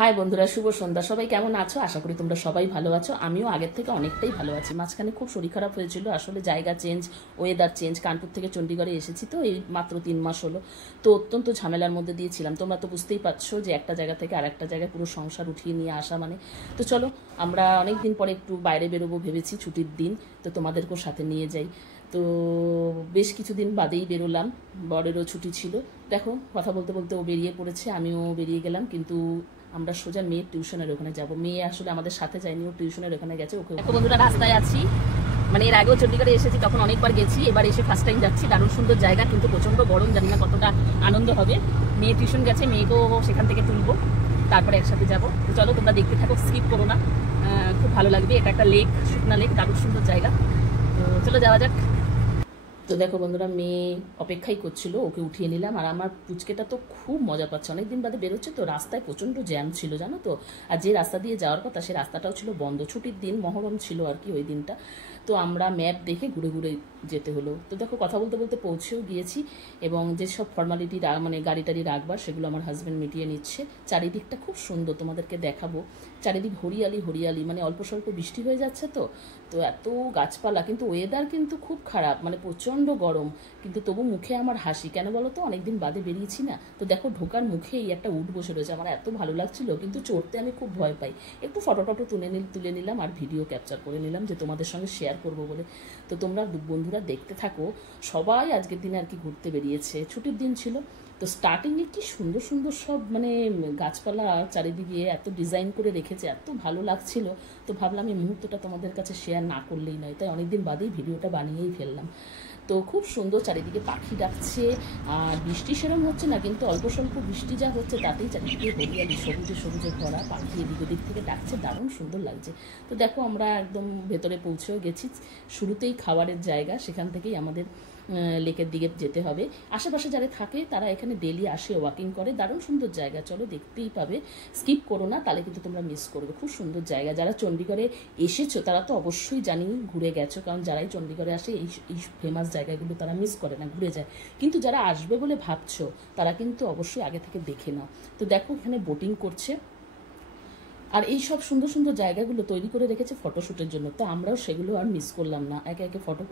High বন্ধুরা, শুভ সন্ধ্যা। সবাই কেমন আছো? আশা করি তোমরা সবাই ভালো আছো। আমিও আগের থেকে অনেকটাই ভালো আছি। মাঝখানে খুব শরীর খারাপ হয়েছিল, আসলে জায়গা চেঞ্জ, ওয়েদার চেঞ্জ। কানপুর থেকে চণ্ডীগড়ে এসেছি তো এই মাত্র 3 মাস হলো। তো অত্যন্ত ঝামেলার মধ্যে দিয়েছিলাম। তোমরা তো বুঝতেই পারছো যে একটা জায়গা থেকে আর একটা জায়গায় পুরো সংসার উঠিয়ে নিয়ে আসা মানে। তো চলো, আমরা অনেক দিন পরে একটু বাইরে বেরোবো ভেবেছি, ছুটির দিন। তো তোমাদেরকেও সাথে নিয়ে যাই। তো বেশ কিছুদিন বাদেই বেরোলাম, বরেরও ছুটি ছিল। দেখো, কথা বলতে বলতে ও বেরিয়ে পড়েছে, আমিও বেরিয়ে গেলাম। কিন্তু আমরা সোজা মেয়ের টিউশনের ওখানে যাব। মেয়ে আসলে আমাদের সাথে যায়নি, ও টিউশনের ওখানে গেছে। ওকে দেখো বন্ধুরা, রাস্তায় আছি। মানে এর আগেও চণ্ডীগড়ে এসেছি, তখন অনেকবার গেছি, এবার এসে ফার্স্ট টাইম যাচ্ছি। দারুণ সুন্দর জায়গা, কিন্তু প্রচণ্ড গরম, জানি না কতটা আনন্দ হবে। মেয়ে টিউশন গেছে, মেয়েকেও সেখান থেকে তুলবো, তারপরে একসাথে যাবো। তো চলো, তোমরা দেখতে থাকো, স্কিপ করো না। খুব ভালো লাগবে। এটা একটা লেক, শুকনা লেক, দারুণ সুন্দর জায়গা। তো চলো যাওয়া যাক। তো দেখো বন্ধুরা, মেয়ে অপেক্ষাই করছিল, ওকে উঠিয়ে নিলাম। আর আমার পুচকেটা তো খুব মজা পাচ্ছে, অনেকদিন বাদে বেরোচ্ছে তো। রাস্তায় প্রচণ্ড জ্যাম ছিল জানো তো। আর যে রাস্তা দিয়ে যাওয়ার কথা সে রাস্তাটাও ছিল বন্ধ, ছুটির দিন, মহরম ছিল আর কি ওই দিনটা। তো আমরা ম্যাপ দেখে ঘুরে ঘুরে যেতে হলো। তো দেখো, কথা বলতে বলতে পৌঁছেও গিয়েছি। এবং যেসব ফর্মালিটি মানে গাড়ি টাড়ি রাখবার, সেগুলো আমার হাজব্যান্ড মিটিয়ে নিচ্ছে। চারিদিকটা খুব সুন্দর, তোমাদেরকে দেখাবো। চারিদিক হরিয়ালি হরিয়ালি, মানে অল্প স্বল্প বৃষ্টি হয়ে যাচ্ছে তো। তো এত গাছপালা, কিন্তু ওয়েদার কিন্তু খুব খারাপ, মানে প্রচণ্ড গরম। কিন্তু তবু মুখে আমার হাসি, কেন বলো তো, অনেকদিন বাদে বেরিয়েছি না তো। দেখো, ঢোকার মুখেই একটা উট বসে রয়েছে, আমার এত ভালো লাগছিল। কিন্তু চড়তে আমি খুব ভয় পাই। একটু ফটো টটো তুলে নিলাম আর ভিডিও ক্যাপচার করে নিলাম, যে তোমাদের সঙ্গে শেয়ার করবো বলে। তো তোমরা বন্ধুরা দেখতে থাকো। সবাই আজকের দিনে আর কি ঘুরতে বেরিয়েছে, ছুটির দিন ছিল তো। স্টার্টিংয়ে কি সুন্দর সুন্দর সব মানে গাছপালা চারিদিকে এত ডিজাইন করে রেখেছে, এত ভালো লাগছিল। তো ভাবলাম এই মুহূর্তটা তোমাদের কাছে শেয়ার না করলেই নয়, তাই অনেকদিন বাদেই ভিডিওটা বানিয়েই ফেললাম। তো খুব সুন্দর, চারিদিকে পাখি ডাকছে। আর বৃষ্টি সেরকম হচ্ছে না, কিন্তু অল্প স্বল্প বৃষ্টি যা হচ্ছে তাতেই চারিদিকে হরিয়ালি, সবুজে সবুজে ভরা, পাখি এদিক ওদিক থেকে ডাকছে, দারুণ সুন্দর লাগছে। তো দেখো, আমরা একদম ভেতরে পৌঁছেও গেছি। শুরুতেই খাবারের জায়গা, সেখান থেকেই আমাদের লেকের দিকে যেতে হবে। আশেপাশে যারা থাকে তারা এখানে ডেলি আসে, ওয়াকিং করে। দারুণ সুন্দর জায়গা, চলো দেখতেই পাবে। স্কিপ করো না, তাহলে কিন্তু তোমরা মিস করবে। খুব সুন্দর জায়গা। যারা চণ্ডীগড়ে এসেছো তারা তো অবশ্যই জানি ঘুরে গেছো, কারণ যারাই চণ্ডীগড়ে আসে এই ফেমাস জায়গাগুলো তারা মিস করে না, ঘুরে যায়। কিন্তু যারা আসবে বলে ভাবছো তারা কিন্তু অবশ্যই আগে থেকে দেখে নাও। তো দেখো, এখানে বোটিং করছে। আর এই সব সুন্দর সুন্দর জায়গাগুলো তৈরি করে রেখেছে ফটোশ্যুটের জন্য। তো আমরাও সেগুলো আর মিস করলাম না, একে একে ফটো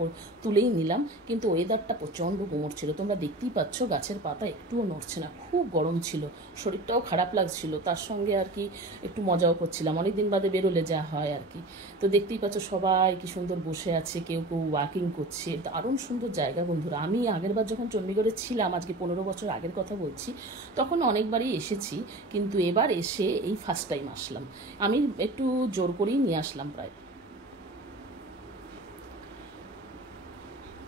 তুলেই নিলাম। কিন্তু ওয়েদারটা প্রচণ্ড গুমোট ছিল, তোমরা দেখতেই পাচ্ছ, গাছের পাতা একটুও নড়ছে না, খুব গরম ছিল। শরীরটাও খারাপ লাগছিল, তার সঙ্গে আর কি একটু মজাও করছিলাম, অনেক দিন বাদে বেরোলে যা হয় আর কি। তো দেখতেই পাচ্ছ সবাই কি সুন্দর বসে আছে, কেউ কেউ ওয়াকিং করছে। দারুণ সুন্দর জায়গা বন্ধুরা। আমি আগেরবার যখন চণ্ডীগড়ে ছিলাম, আজকে 15 বছর আগের কথা বলছি, তখন অনেকবারই এসেছি, কিন্তু এবার এসে এই ফার্স্ট টাইম আসলাম। আমি একটু জোর করেই নিয়ে আসলাম প্রায়।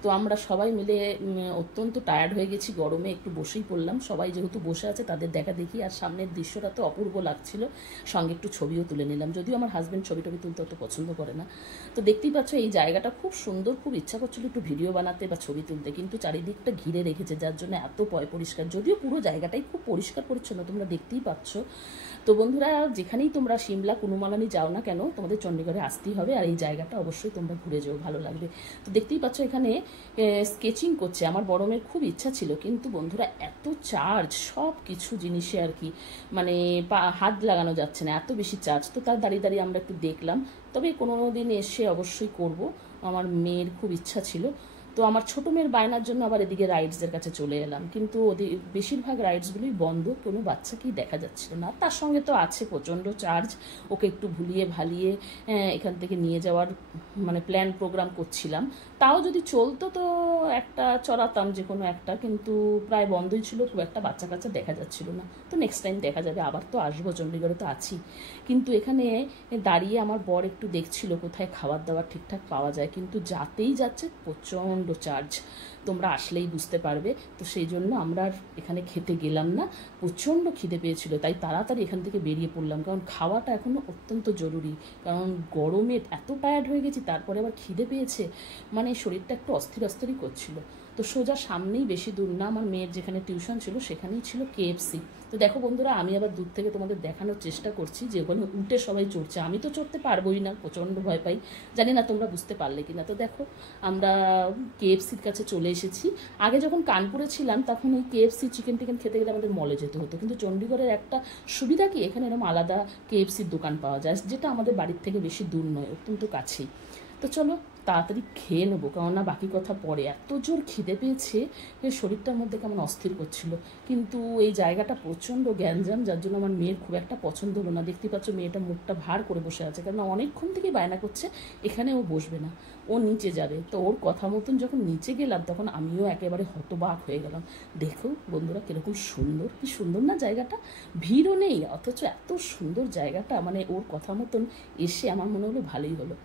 তো আমরা সবাই মিলে অত্যন্ত টায়ার্ড হয়ে গেছি গরমে, একটু বসেই পড়লাম। সবাই যেহেতু বসে আছে তাদের দেখা দেখি, আর সামনের দৃশ্যটা তো অপূর্ব লাগছিল। সঙ্গে একটু ছবিও তুলে নিলাম, যদিও আমার হাজব্যান্ড ছবি টবি তুলতে অত পছন্দ করে না। তো দেখতেই পাচ্ছ এই জায়গাটা খুব সুন্দর, খুব ইচ্ছা করছিল একটু ভিডিও বানাতে বা ছবি তুলতে, কিন্তু চারিদিকটা ঘিরে রেখেছে, যার জন্য এত পরিষ্কার। যদিও পুরো জায়গাটাই খুব পরিষ্কার পরিচ্ছন্ন, তোমরা দেখতেই পাচ্ছ। তো বন্ধুরা, যেখানেই তোমরা সিমলা কুনুমালানি যাও না কেন, তোমাদের চণ্ডীগড়ে আসতেই হবে। আর এই জায়গাটা অবশ্যই তোমরা ঘুরে যাও, ভালো লাগবে। তো দেখতেই পাচ্ছ এখানে স্কেচিং করছে। আমার বড় মেয়ের খুব ইচ্ছা ছিল, কিন্তু বন্ধুরা এত চার্জ সব কিছু জিনিসে আর কি, মানে হাত লাগানো যাচ্ছে না, এত বেশি চার্জ। তো তার দাঁড়িয়ে দাঁড়িয়ে আমরা একটু দেখলাম। তবে কোনো দিন এসে অবশ্যই করব, আমার মেয়ের খুব ইচ্ছা ছিল। তো আমার ছোটো মেয়ের বায়নার জন্য আবার এদিকে রাইডসদের কাছে চলে এলাম, কিন্তু ওদের বেশিরভাগ রাইডসগুলোই বন্ধ, কোনো বাচ্চাকেই দেখা যাচ্ছিল না। তার সঙ্গে তো আছে প্রচণ্ড চার্জ, ওকে একটু ভুলিয়ে ভালিয়ে এখান থেকে নিয়ে যাওয়ার মানে প্ল্যান প্রোগ্রাম করছিলাম। তাও যদি চলতো তো একটা চড়াতাম, যে কোনো একটা, কিন্তু প্রায় বন্ধই ছিল, খুব একটা বাচ্চা কাচ্চা দেখা যাচ্ছিল না। তো নেক্সট টাইম দেখা যাবে, আবার তো আসবো, চণ্ডীগড়ে তো আছি। কিন্তু এখানে দাঁড়িয়ে আমার বর একটু দেখছিল কোথায় খাবার দাবার ঠিকঠাক পাওয়া যায়, কিন্তু যাতেই যাচ্ছে প্রচণ্ড চার্জ, তোমরা আসলেই বুঝতে পারবে। তো সেই জন্য আমরা আর এখানে খেতে গেলাম না। প্রচণ্ড খিদে পেয়েছিল, তাই তাড়াতাড়ি এখান থেকে বেরিয়ে পড়লাম, কারণ খাওয়াটা এখনও অত্যন্ত জরুরি। কারণ গরমে এত টায়ার্ড হয়ে গেছি, তারপরে আবার খিদে পেয়েছে, মানে শরীরটা একটু অস্থির অস্থিরই করছিল। তো তো সোজা সামনেই, বেশি দূর না, আমার মেয়ের যেখানে টিউশন ছিল সেখানেই ছিল KFC। তো দেখো বন্ধুরা, আমি আবার দূর থেকে তোমাদের দেখানোর চেষ্টা করছি যে ওখানে উঠে সবাই চড়ছে, আমি তো চড়তে পারবোই না, প্রচণ্ড ভয় পাই। জানি না তোমরা বুঝতে পারলে কিনা। তো দেখো আমরা KFCর কাছে চলে এসেছি। আগে যখন কানপুরে ছিলাম তখন ওই KFC চিকেন টিকেন খেতে গেলে আমাদের মলে যেতে হতো, কিন্তু চণ্ডীগড়ের একটা সুবিধা কি, এখানে এরকম আলাদা KFCর দোকান পাওয়া যায়, যেটা আমাদের বাড়ির থেকে বেশি দূর নয়, অত্যন্ত কাছেই। তো চলো তাড়াতাড়ি খেয়ে নেবো, কেননা বাকি কথা পরে। এত জোর খিদে পেয়েছে যে শরীরটার মধ্যে কেমন অস্থির করছিল। কিন্তু এই জায়গাটা প্রচণ্ড গ্যাঞ্জাম, যার জন্য আমার মেয়ের খুব একটা পছন্দ হলো না। দেখতে পাচ্ছ মেয়েটা মুখটা ভার করে বসে আছে, কেননা অনেকক্ষণ থেকে বায়না করছে এখানে ও বসবে না, ও নিচে যাবে। তো ওর কথা মতন যখন নিচে গেলাম তখন আমিও একেবারে হতবাক হয়ে গেলাম। দেখো বন্ধুরা কীরকম সুন্দর, কি সুন্দর না জায়গাটা, ভিড়ও নেই, অথচ এত সুন্দর জায়গাটা। মানে ওর কথা মতন এসে আমার মনে হলো ভালোই হলো।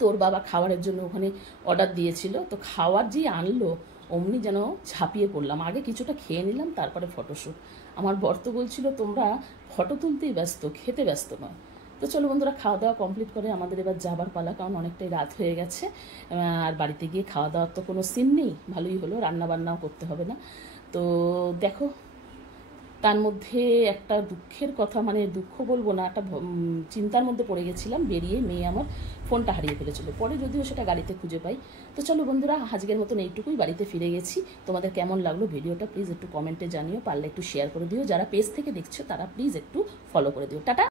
তো ওর বাবা খাবারের জন্য ওখানে অর্ডার দিয়েছিল, তো খাওয়ার যে আনলো অমনি যেন ঝাঁপিয়ে পড়লাম। আগে কিছুটা খেয়ে নিলাম, তারপরে ফটোশ্যুট। আমার বর তো বলছিল তোমরা ফটো তুলতেই ব্যস্ত, খেতে ব্যস্ত নয়। তো চলো বন্ধুরা, খাওয়া দাওয়া কমপ্লিট করে আমাদের এবার যাবার পালা, কারণ অনেকটাই রাত হয়ে গেছে। আর বাড়িতে গিয়ে খাওয়া দাওয়ার তো কোনো সিন নেই, ভালোই হলো, রান্না বান্নাও করতে হবে না। তো দেখো তার মধ্যে একটা দুঃখের কথা, মানে দুঃখ বলবো না, একটা চিন্তার মধ্যে পড়ে গেছিলাম। বেরিয়ে মেয়ে আমার ফোনটা হারিয়ে ফেলেছিল, পরে যদিও সেটা গাড়িতে খুঁজে পাই। তো চলো বন্ধুরা, আজকের মতন এইটুকুই, বাড়িতে ফিরে গেছি। তোমাদের কেমন লাগলো ভিডিওটা প্লিজ একটু কমেন্টে জানিও, পারলে একটু শেয়ার করে দিও, যারা পেজ থেকে দেখছো তারা প্লিজ একটু ফলো করে দিও। টাটা।